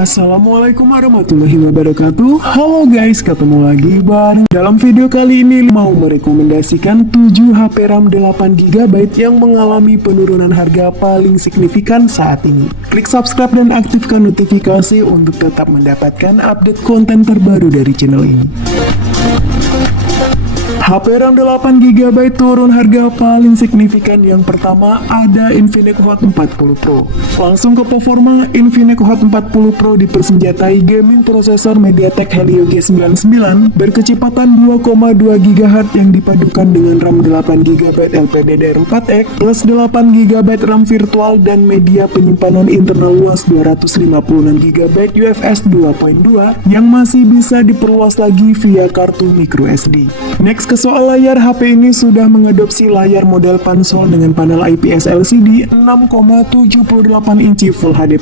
Assalamualaikum warahmatullahi wabarakatuh. Halo guys, ketemu lagi bareng. Dalam video kali ini mau merekomendasikan 7 HP RAM 8GB yang mengalami penurunan harga paling signifikan saat ini. Klik subscribe dan aktifkan notifikasi untuk tetap mendapatkan update konten terbaru dari channel ini. HP RAM 8GB turun harga paling signifikan. Yang pertama ada Infinix Hot 40 Pro. Langsung ke performa, Infinix Hot 40 Pro dipersenjatai gaming prosesor MediaTek Helio G99 berkecepatan 2,2 GHz yang dipadukan dengan RAM 8GB LPDDR4X plus 8GB RAM virtual dan media penyimpanan internal luas 256GB UFS 2.2 yang masih bisa diperluas lagi via kartu microSD. Next ke soal layar, HP ini sudah mengadopsi layar model pansol dengan panel IPS LCD 6,78 inci Full HD+,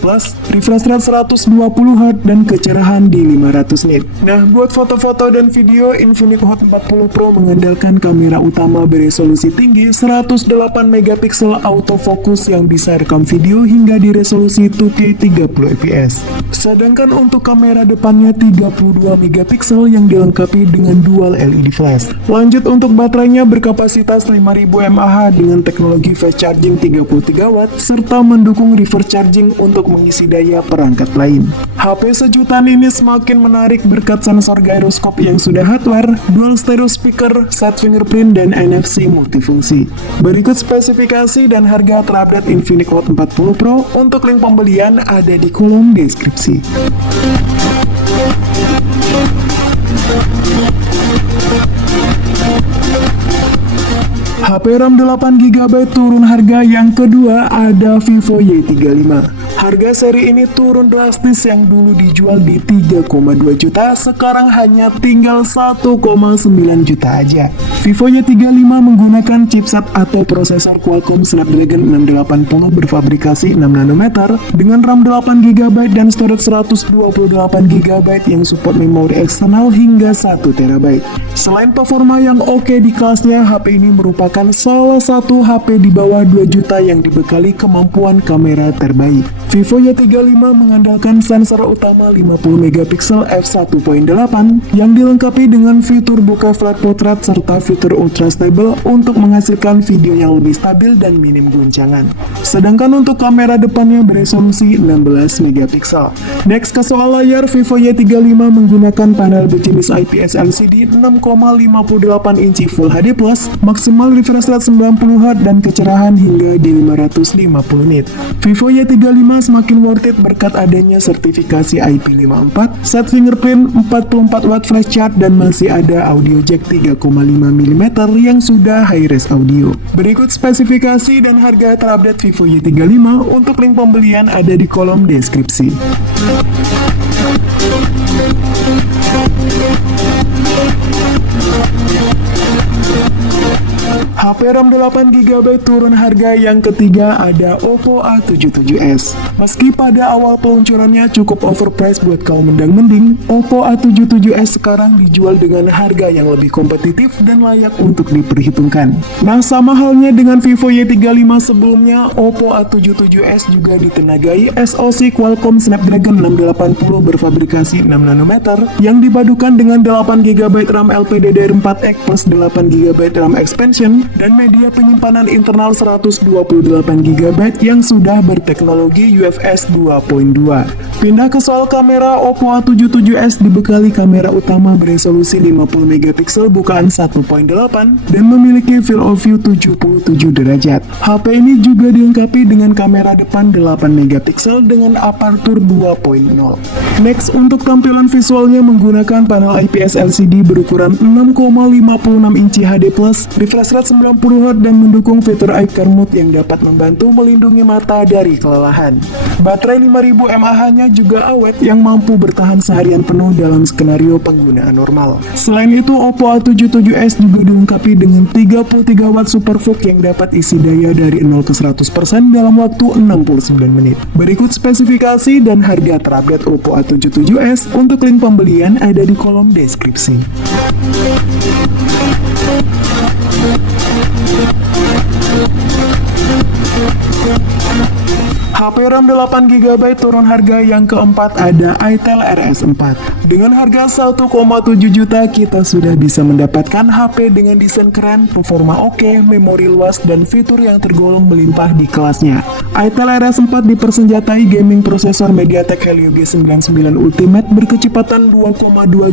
refresh rate 120Hz dan kecerahan di 500 nit. Nah, buat foto-foto dan video, Infinix Hot 40 Pro mengandalkan kamera utama beresolusi tinggi 108 MP autofocus yang bisa rekam video hingga di resolusi 2K 30 fps. Sedangkan untuk kamera depannya 32 MP yang dilengkapi dengan dual LED flash. Lanjut untuk baterainya berkapasitas 5000 mAh dengan teknologi fast charging 33W serta mendukung reverse charging untuk mengisi daya perangkat lain. HP sejutaan ini semakin menarik berkat sensor gyroscope yang sudah hardware, dual stereo speaker, side fingerprint, dan NFC multifungsi. Berikut spesifikasi dan harga terupdate Infinix Hot 40 Pro. Untuk link pembelian ada di kolom deskripsi. HP RAM 8GB turun harga. Yang kedua ada Vivo Y35. Harga seri ini turun drastis, yang dulu dijual di 3,2 juta, sekarang hanya tinggal 1,9 juta aja. Vivo Y35 menggunakan chipset atau prosesor Qualcomm Snapdragon 680 berfabrikasi 6nm dengan RAM 8GB dan storage 128GB yang support memori eksternal hingga 1TB. Selain performa yang oke di kelasnya, HP ini merupakan salah satu HP di bawah 2 juta yang dibekali kemampuan kamera terbaik. Vivo Y35 mengandalkan sensor utama 50MP f1.8 yang dilengkapi dengan fitur buka flat portrait serta fitur ultra stable untuk menghasilkan video yang lebih stabil dan minim goncangan. Sedangkan untuk kamera depannya beresolusi 16MP. Next ke soal layar, Vivo Y35 menggunakan panel berjenis IPS LCD 6,58 inci Full HD+, maksimal refresh rate 90Hz dan kecerahan hingga di 550 nit. Vivo Y35 semakin worth it berkat adanya sertifikasi IP54, side fingerprint, 44W flash charge, dan masih ada audio jack 3,5mm yang sudah high-res audio. Berikut spesifikasi dan harga terupdate Vivo Y35. Untuk link pembelian ada di kolom deskripsi. HP RAM 8GB turun harga. Yang ketiga ada Oppo A77s. Meski pada awal peluncurannya cukup overpriced buat kaum mendang-mending, Oppo A77s sekarang dijual dengan harga yang lebih kompetitif dan layak untuk diperhitungkan. Nah, sama halnya dengan Vivo Y35 sebelumnya, Oppo A77s juga ditenagai SoC Qualcomm Snapdragon 680 berfabrikasi 6nm yang dipadukan dengan 8GB RAM LPDDR4X plus 8GB RAM expansion dan media penyimpanan internal 128GB yang sudah berteknologi UFS 2.2. Pindah ke soal kamera, Oppo A77s dibekali kamera utama beresolusi 50MP bukaan 1.8 dan memiliki field of view 77 derajat. HP ini juga dilengkapi dengan kamera depan 8MP dengan aperture 2.0. Next, untuk tampilan visualnya menggunakan panel IPS LCD berukuran 6,56 inci HD+, refresh rate 90Hz dan mendukung fitur eye care mode yang dapat membantu melindungi mata dari kelelahan. Baterai 5000 mAh-nya juga awet yang mampu bertahan seharian penuh dalam skenario penggunaan normal. Selain itu, Oppo A77s juga dilengkapi dengan 33W SuperVOOC yang dapat isi daya dari 0 ke 100% dalam waktu 69 menit. Berikut spesifikasi dan harga terupdate Oppo A77s. Untuk link pembelian ada di kolom deskripsi. HP RAM 8GB turun harga yang keempat ada Itel RS4. Dengan harga 1,7 juta kita sudah bisa mendapatkan HP dengan desain keren, performa oke, memori luas, dan fitur yang tergolong melimpah di kelasnya. Itel RS4 dipersenjatai gaming prosesor MediaTek Helio G99 Ultimate berkecepatan 2,2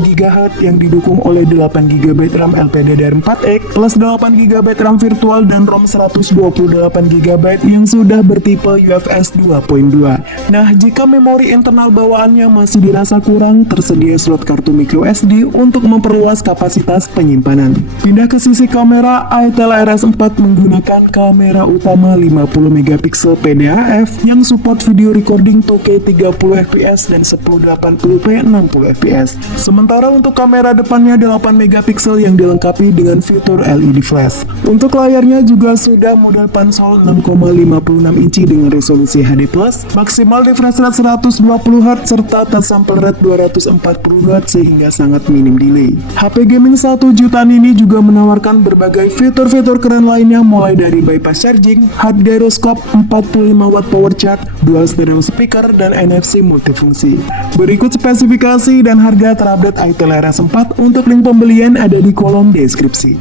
GHz yang didukung oleh 8GB RAM LPDDR4X plus 8GB RAM virtual dan ROM 128GB yang sudah bertipe UFS 2.2. Nah, jika memori internal bawaannya masih dirasa kurang, tersedia slot kartu microSD untuk memperluas kapasitas penyimpanan. Pindah ke sisi kamera, Itel RS4 menggunakan kamera utama 50MP PDAF yang support video recording 2K 30fps dan 1080p 60fps. Sementara untuk kamera depannya 8MP yang dilengkapi dengan fitur LED flash. Untuk layarnya juga sudah model pansel 6,56 inci dengan resolusi HD+, maksimal refresh rate 120Hz serta touch sample rate 240Hz sehingga sangat minim delay. HP gaming 1 jutaan ini juga menawarkan berbagai fitur-fitur keren lainnya mulai dari bypass charging, hard gyroscope, 45W power charge, dual stereo speaker, dan NFC multifungsi. Berikut spesifikasi dan harga terupdate Itel RS4. Untuk link pembelian ada di kolom deskripsi.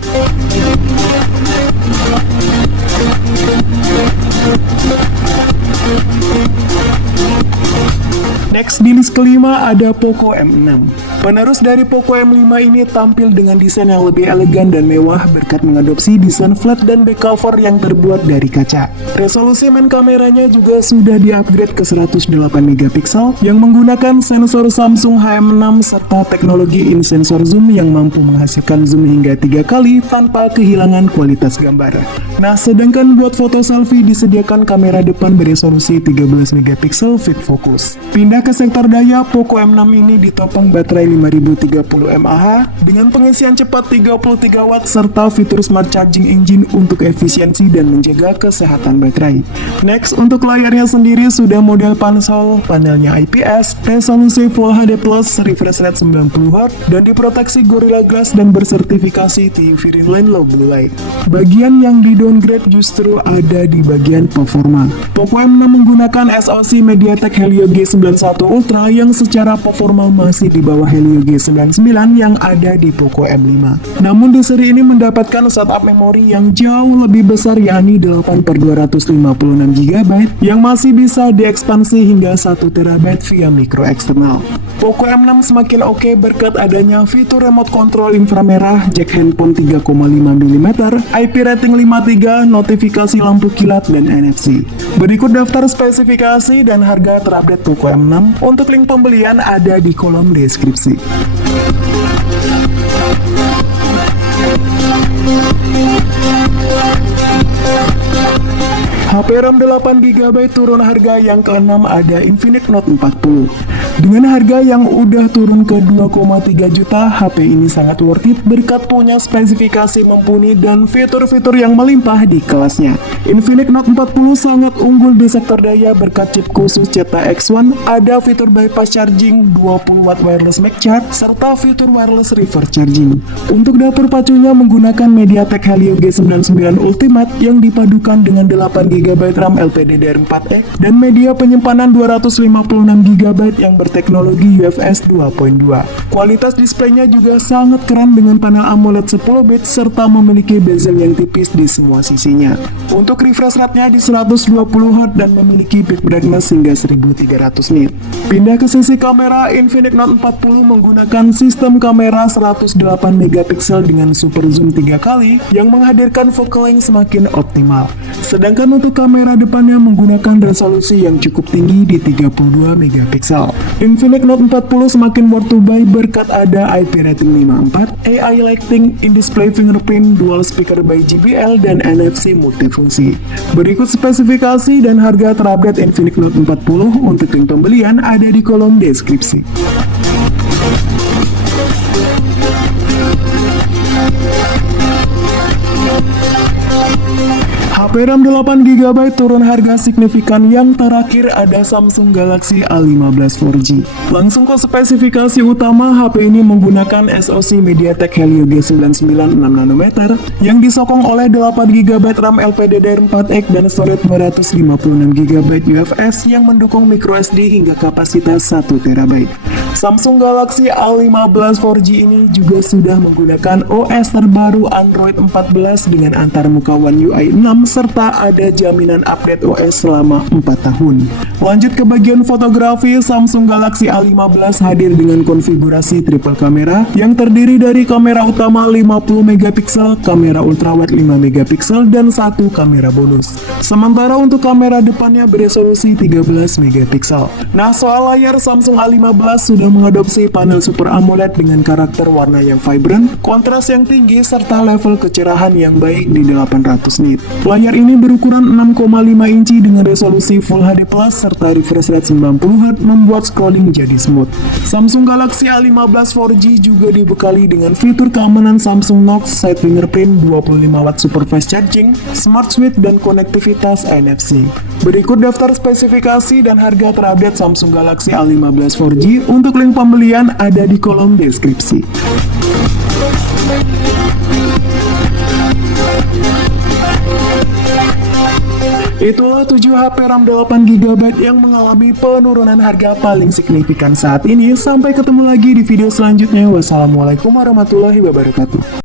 Next, di list kelima ada Poco M6. Penerus dari Poco M5 ini tampil dengan desain yang lebih elegan dan mewah berkat mengadopsi desain flat dan back cover yang terbuat dari kaca. Resolusi main kameranya juga sudah di-upgrade ke 108MP yang menggunakan sensor Samsung HM6 serta teknologi in-sensor zoom yang mampu menghasilkan zoom hingga 3 kali tanpa kehilangan kualitas gambar. Nah, sedangkan buat foto selfie disediakan kamera depan beresolusi 13MP fit focus. Pindah ke sektor daya, Poco M6 ini ditopang baterai 5030 mAh dengan pengisian cepat 33W serta fitur smart charging engine untuk efisiensi dan menjaga kesehatan baterai. Next, untuk layarnya sendiri sudah model pansel, panelnya IPS, resolusi Full HD+, refresh rate 90Hz, dan diproteksi Gorilla Glass dan bersertifikasi TUV Line Low Blue Light. Bagian yang di-downgrade justru ada di bagian performa. Poco M6 menggunakan SoC MediaTek Helio G91 Ultra yang secara performa masih di bawah Helio G99 yang ada di Poco M5. Namun di seri ini mendapatkan setup memori yang jauh lebih besar yakni 8/256GB yang masih bisa diekspansi hingga 1TB via micro eksternal. Poco M6 semakin oke berkat adanya fitur remote control inframerah, jack handphone 3,5mm, IP rating 5.3, notifikasi lampu kilat, dan NFC. Berikut daftar spesifikasi dan harga terupdate Poco M6. Untuk link pembelian ada di kolom deskripsi. HP RAM 8GB turun harga yang keenam ada Infinix Note 40. Dengan harga yang udah turun ke 2,3 juta, HP ini sangat worth it berkat punya spesifikasi mumpuni dan fitur-fitur yang melimpah di kelasnya. Infinix Note 40 sangat unggul di sektor daya berkat chip khusus Zeta X1, ada fitur bypass charging, 20W wireless max charge, serta fitur wireless reverse charging. Untuk dapur pacunya menggunakan MediaTek Helio G99 Ultimate yang dipadukan dengan 8GB RAM LPDDR4X dan media penyimpanan 256GB yang berteknologi UFS 2.2. Kualitas displaynya juga sangat keren dengan panel AMOLED 10 bit serta memiliki bezel yang tipis di semua sisinya. Untuk refresh rate-nya di 120Hz dan memiliki peak brightness hingga 1300 nit. Pindah ke sisi kamera, Infinix Note 40 menggunakan sistem kamera 108MP dengan super zoom 3 kali yang menghadirkan focal length semakin optimal. Sedangkan untuk kamera depannya menggunakan resolusi yang cukup tinggi di 32MP. Infinix Note 40 semakin worth to buy berkat ada IP rating 5.4, AI lighting, in-display fingerprint, dual speaker by JBL, dan NFC multifungsi. Berikut spesifikasi dan harga terupdate Infinix Note 40. Untuk link pembelian ada di kolom deskripsi. HP RAM 8GB turun harga signifikan. Yang terakhir ada Samsung Galaxy A15 4G. Langsung ke spesifikasi utama, HP ini menggunakan SoC MediaTek Helio G99 6nm yang disokong oleh 8GB RAM LPDDR4X dan storage 256GB UFS yang mendukung microSD hingga kapasitas 1TB. Samsung Galaxy A15 4G ini juga sudah menggunakan OS terbaru Android 14 dengan antarmuka One UI 6 serta ada jaminan update OS selama 4 tahun. Lanjut ke bagian fotografi, Samsung Galaxy A15 hadir dengan konfigurasi triple kamera yang terdiri dari kamera utama 50MP, kamera ultrawide 5MP, dan satu kamera bonus. Sementara untuk kamera depannya beresolusi 13MP. Nah, soal layar, Samsung A15 sudah mengadopsi panel Super AMOLED dengan karakter warna yang vibrant, kontras yang tinggi, serta level kecerahan yang baik di 800 nit. Layar ini berukuran 6,5 inci dengan resolusi Full HD+, serta refresh rate 90Hz membuat scrolling jadi smooth. Samsung Galaxy A15 4G juga dibekali dengan fitur keamanan Samsung Knox, side fingerprint, 25W super fast charging, smart switch, dan konektivitas NFC. Berikut daftar spesifikasi dan harga terupdate Samsung Galaxy A15 4G. Untuk link pembelian ada di kolom deskripsi. Itulah 7 HP RAM 8GB yang mengalami penurunan harga paling signifikan saat ini. Sampai ketemu lagi di video selanjutnya. Wassalamualaikum warahmatullahi wabarakatuh.